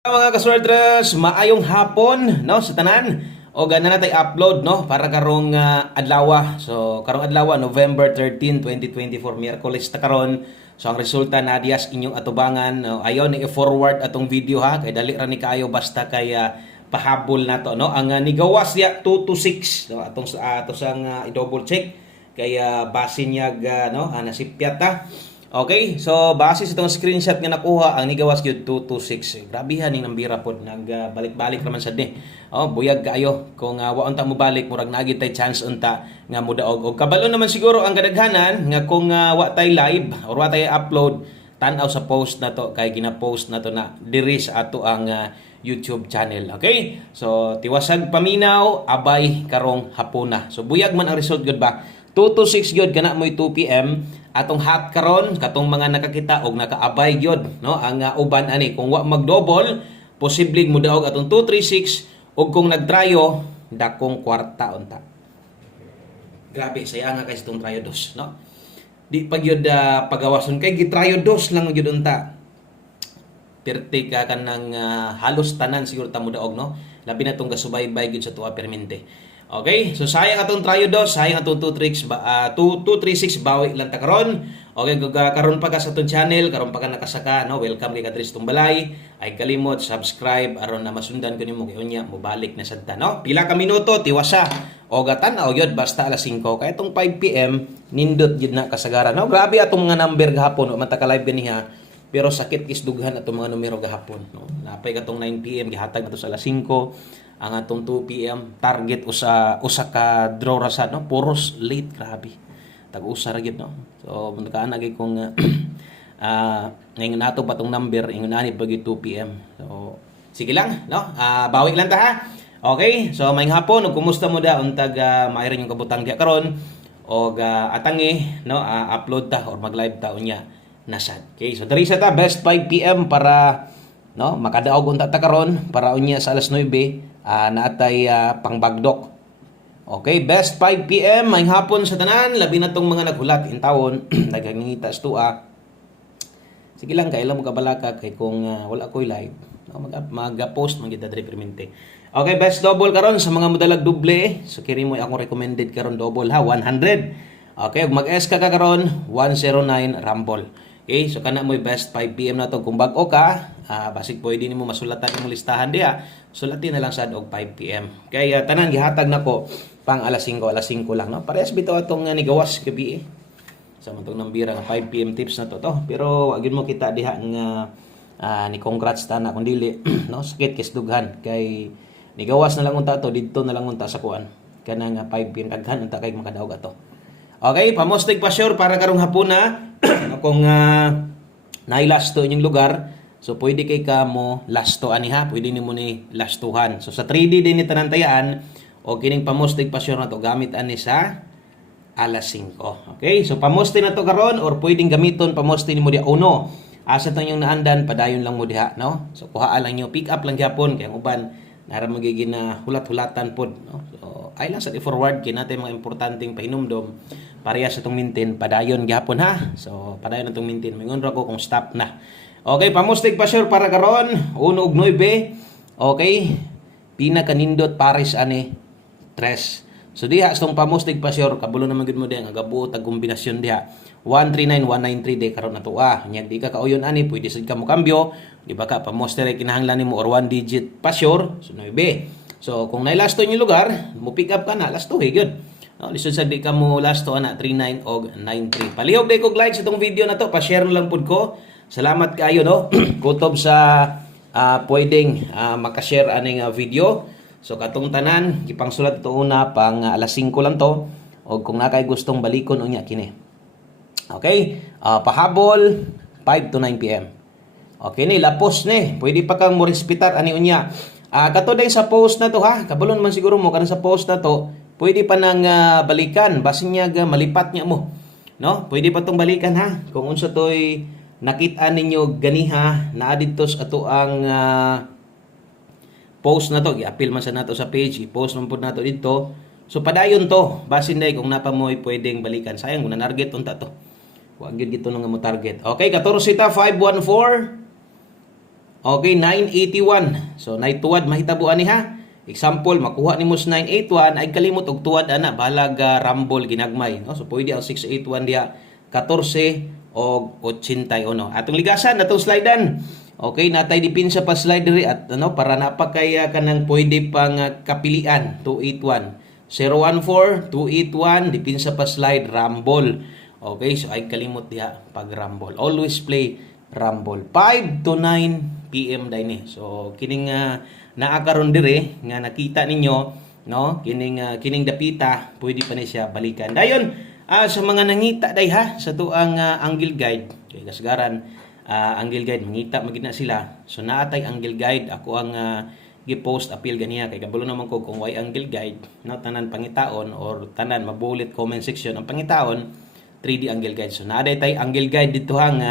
Mga kasweltres, maayong hapon no sa tanan o gana na tay upload no para karong adlaw. So karong adlaw November 13, 2024 Miyerkules ta karon. So ang resulta na dias inyong atubangan no? Ayaw ni i-forward atong video ha kay dali ra ni kaayo basta kay pahabol nato no. Ang nigawas ya 2 to 6 no atong ato sang i-double check kay base niya no nasipyat ta. Okay, so base sa itong screenshot nga nakuha, ang nigawas yun 226. Grabihan yung nambira po, nagbalik-balik naman sa di. Oh, buyag kaayo. Kung waon ta mo balik, murag naagit tay chance unta nga mudaog. O kabalo naman siguro ang kadaghanan nga kung wa tay live or wa tay upload, tan-aw sa post na to, kay gina-post na to na diri sa ato ang YouTube channel. Okay? So, tiwasag paminaw, abay karong hapuna. So, buyag man ang result good ba? 2 to 6 gyud kana moy 2 PM atong hot karon katong mga nakakita og nakaabay gyud no ang uban ani kung wa mag-double posible mudaog atong 236 ug kung nagtrayo dakong kwarta unta. Grabe saya nga kay itong trayo dos no. Di pa gyud pagawason kay gitrayo dos lang gyud unta. Perti ka kanang halos tanan siguro ta mudaog no. Labi na tong gasubaybay gyud sa tuwa permente. Okay, so sayang atong tryo dos, sayang atong 236 bawi lang ta karon. Okay, kung karon pa ka sa atong channel, karon pa ka nakasaka, no? Welcome kay Kadris Tumbalay. Ay kalimot subscribe aron na masundan ko nimo kay unya mo balik na sadta, no? Pila ka minuto tiwasa. O gatan-aw gyud basta alas 5 kay atong 5 PM nindot gyud na kasagaran. No, grabe atong mga number gahapon, no? Manta ka live gani ha. Pero sakit isdughan atong mga numero gahapon, no? Napay katong 9 PM gihatag nato sa alas 5. Ang atong 2 PM target usa ka draw ra sad no, puros late, grabe tag-usa ra gyud no. So magkaan gyud kung ngayon nato pa tong number ingon ani pag 2 PM. So sige lang no, bawi lang ta ha. Okay, so maayong hapon ug kumusta mo da untag maayra yung kabutang kaya karon og atangi no, upload ta or mag-live ta unya nasad. Okay, so diri sa ta best 5 PM para no makadaog unta ta karon para unya sa alas 9 naatay pangbagdok. Okay, best 5 PM may hapon sa tanan, labi na tong mga naghulat in taon nagangita sa tua. Sige lang kay mo kabalaka kay kung wala koy live no, mag-post man kita diri permente. Okay, best double karon sa mga modalag doble. So kiri mo akong recommended karon double ha 100. Okay, ug mag-S ka karon 109 rumble. Okay, so kana mo best 5 PM na to kung bag-o ka, basig pwede nimo masulatan imong listahan diha. Sulatin na lang sad og 5 PM. Kaya tanan gihatag nako pang alas 5 lang no. Parehas bitaw atong nigawas gabi sa matong nambira nga 5 PM tips na to. Pero wa gyud mo kita diha nga ni congrats ta na kun dili no, sakit kisdughan kay nigawas na lang unta to didto na lang unta sa kuan. Kana nga 5 PM daghan unta kay makadaog ato. Okay, pamostig pa sure para karong hapuna kung nailasto inyong lugar. So pwede kay ka mo lasto ani ha, pwede nimo ni lastuhan. So sa 3D din ni tanantayaan o kining pamostig pa sure na to gamit ani sa alas 5. Okay, so pamostig na to karon or pwedeng gamiton pamostig nimo di uno. Asa to yung naandan padayon lang mo diha no. So kuha lang nyo, pick up lang gyapon kay ang uban nara magiging hulat-hulatan pod no. So ay lang sa i-forward kay natin mga importanteng pahinumdom pareha sa itong mintin, padayon gihapon ha. So, padayon na itong mintin. Mingon ra ko kung stop na. Okay, pamustig pa sure para karon 1 ug 9. Okay, pinakanindot pares ani 3. So, diha itong pamustig pa sure, kabulo naman gud mo diha, nga gabuot ang kombinasyon diha. 139, 193 day karon na to. Nyag di ka kauyon ani, pwede sad ka mo kambyo. Di ba ka, pamuster ay kinahanglan nimo or 1 digit pa sure. So, 9. So, kung nailasto yung lugar, mo pick up ka na, lasto gyud. No, lisod sa di ka mo last to ana 39 og 93. Palihog day kog like sa itong video na to, pa-share na lang pud ko. Salamat kaayo no. Kutob sa pwedeng maka-share aning video. So katong tanan gipangsulat ito una pang alas 5 lang to og kung nakay gustong balikon unya kini. Okay? Pahabol 5 to 9 PM. Okay ni lapos ni. Pwede pa kang mo respetar ani unya. Kato day sa post na to ha. Kabulon man siguro mo kana sa post na to. Pwede pa nang balikan, basin niya malipat niya mo. No? Pwede pa tong balikan ha. Kung unsa toy nakita ninyo ganiha na dito sa ato ang post na to, gi-appeal man sa nato sa page, i-post man pud nato dito. So padayon to, basin day kung napa mo pwedeng balikan. Sayang kung na-target unta to. Wa gyud gito nga mo target. Okay, 14 ta 514. Okay, 981. So naituwad mahitabuan ni ha. Example, makuha nimo sa 981 ay kalimot og tuwad ana balag rumble ginagmay, no? So pwede ang 681 diha 14 o 81. Atong ligasan atong slidean. Okay, natay dipinsa pa slide diri at ano para napakaya kanang pwede pang kapilian 281. 014 281 dipinsa pa slide rumble. Okay, so ay kalimot diha pag rumble. Always play rumble 5 to 9 PM dinhi. So kining naa karon dire nga nakita ninyo, no, kining dapita pwede pa ni siya balikan dayon. Sa mga nangita day ha sa tuang angle guide kay kasagaran angle guide mangita magid na sila, so naatay angle guide ako ang gi-post appeal ganiya kay kabalo naman ko kung why angle guide, no, tanan pangitaon or tanan mabulit comment section ang pangitaon 3D angle guide. So naaday tay angle guide dito hang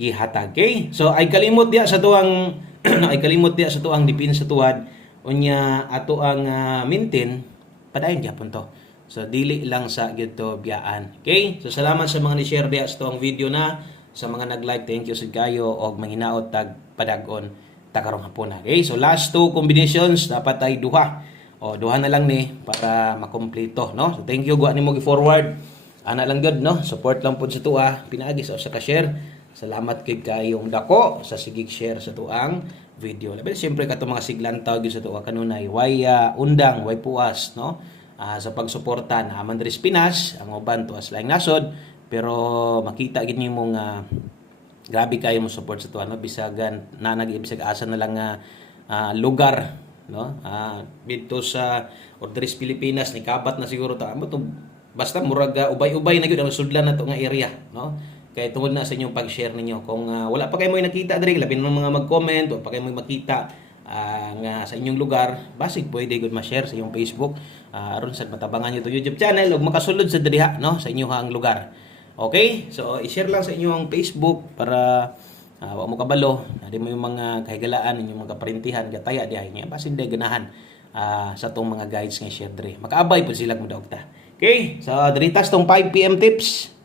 gihatag. Okay, so ay kalimot diya sa tuang ay kalimot diya sa tuang dipin sa tuwad unya ato ang maintain padayon gyapon to. So dili lang sa gyud to biyaan. Okay, so salamat sa mga ni-share diya sa tuang video na sa mga nag-like, thank you sa kayo og manghinaot tag padagon takarong hapon. Okay, so last two combinations dapat ay duha. O duha na lang ni para makompleto, no? So thank you gwa nimo gi-forward. Ana lang gud, no? Support lang pud sa tuwa. Pinaagi sa ka-share. Salamat kay kayong dako sa sigig share sa tuang video. Labi siyempre kato mga siglantaw gyud sa tuwa kanunay way undang, way puas, no? Sa pagsuporta na man diri Pinas, ang uban tuas laing nasod, pero makita gid nimo nga grabe kayo mo support sa tuwa, no? Bisagan na nag-ibsag asa na lang lugar, no? Dito sa Ordres Pilipinas ni kabat na siguro ta. Amo to basta murag ubay-ubay na gyud ang sudlan nato nga area, no? Kaya tungod na sa inyong pag-share ninyo. Kung wala pa kayo mo nakita diri, labi ng mga mag-comment, wala pa kayo mo makita nga sa inyong lugar, basig pwede gud ma-share sa inyong Facebook aron sa matabangan niyo to YouTube channel ug makasulod sa diriha, no, sa inyong lugar. Okay? So i-share lang sa inyong Facebook para wa mo kabalo, di mo yung mga kahigalaan, yung mga kaparintihan, gataya diha niya. Basig day ganahan sa tong mga guides nga share diri. Makaabay pud sila mo ta. Okay? So diri tas tong 5 PM tips.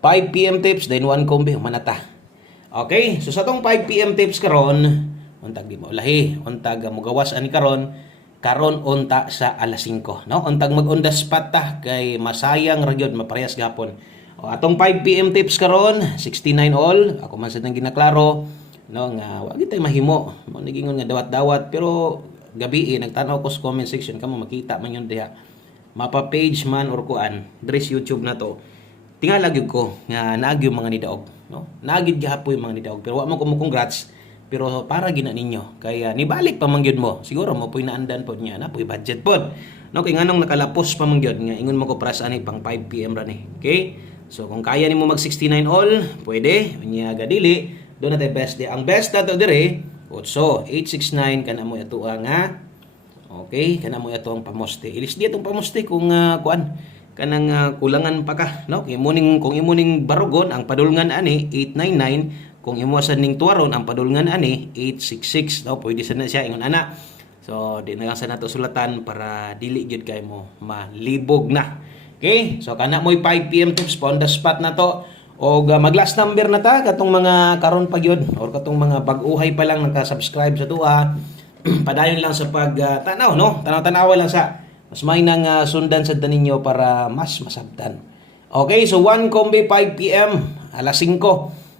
5 PM tips, then 1 kombi, manata. Okay, so sa tong 5 PM tips karon, untag di mo lahi, untag mugawas ani karon unta sa alas 5, no? Untag mag-on the spot ta kay masayang ra gyud maparehas gapon. O atong 5 PM tips karon, 69 all, ako man sad nang ginaklaro, no, nga wa gyud tay mahimo. Mo nigingon nga dawat-dawat pero gabi nagtanaw ko sa comment section kamo makita man yun diha. Mapa page man or kuan, dress YouTube na to. Tingala gyud ko nga naagi yung mga nidaog, no? Naagid gyapon yung mga nidaog pero wa man ko mo congrats. Pero para gina ninyo kaya nibalik pa man gyud mo. Siguro mo puy naandan pod niya na puy budget pod. No kay nganong nakalapos pa man gyud nga ingon mo ko para sa ani pang 5 PM ra ni. Okay? So kung kaya nimo mag 69 all, pwede unya gadili. Do na tay best day. Ang best nato dire 869 kana mo ato nga. Okay, kana mo ato ang pamoste. Ilis di atong pamoste kung kuan kanang kulangan pa ka, no? Kung imuning barugon ang padulngan ani 899, kung imo sa ning tuwaron ang padulngan ani 866, no? Pwede sa na siya ingon ana. So di na lang sa nato sulatan para dili gyud kay mo malibog na. Okay? So kana mo'y 5 PM tips on the spot na to. O mag-last number na ta katong mga karon pa gyud or katong mga bag-uhay pa lang naka-subscribe sa tuwa. Padayon lang sa pag-tanaw, no? Tanaw-tanawa lang sa mas may nang sundan sa ninyo para mas masabtan. Okay, so 1 kombi 5 PM, alas 5.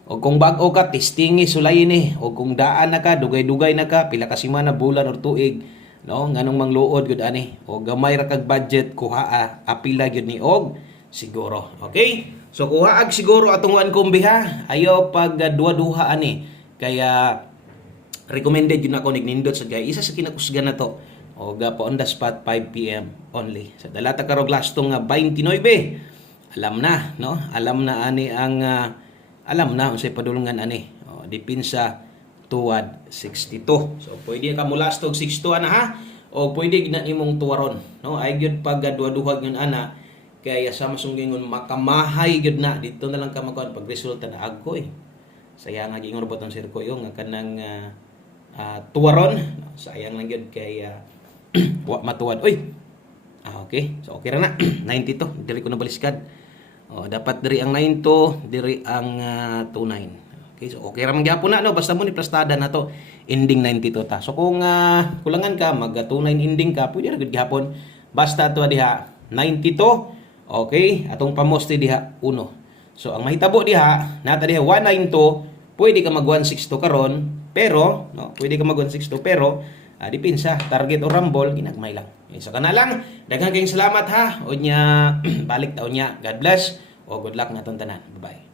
O kung bag-o ka, testingi, sulayin eh. O kung daan na ka, dugay-dugay na ka, pila ka semana, bulan or tuig, no? Nganong mangluod, gud ani. O gamay ra kag budget, kuha apila gyud ni og siguro. Okay? So kuha ag siguro atong 1 kombi ha. Ayo pag duha-duha ani. Kaya recommended yun ako nindot sa gay. Isa sa kinakusgan na to. O gapo on the spot 5 PM only. Sa dalata karog last tong 29. Alam na, no? Alam na ani ang alam na unsay padulungan ani. O dipinsa tuwad 62. So pwede ka mo last tog 62 ana ha. O pwede na imong tuwaron, no? Ay gyud pag duha-duha gyud ana kaya sa masunggingon makamahay gyud na dito na lang ka magkuan pag resulta na agkoy. Sayang nga gingon robot ang sirkoyo nga kanang tuwaron. Sayang lang gyud kay wa matuwad. Oy. Okay. So okay ra na. 90 to. Diri ko na baliskad. Dapat diri ang 9 to, diri ang 29. Okay, so okay ra man gyapon na no basta mo ni plastada na to ending 92 ta. So kung kulangan ka mag 29 ending ka pwede ra gud gyapon basta to diha 92. Okay, atong pamoste diha 1. So ang mahitabo diha nata diha 192 pwede ka mag 162 karon pero no pwede ka mag 162 pero depensa target o rumble ginagmay lang. Okay, so kana lang daghang kayong salamat ha. O nya balik taon nya. God bless o good luck nga tanan. Bye bye.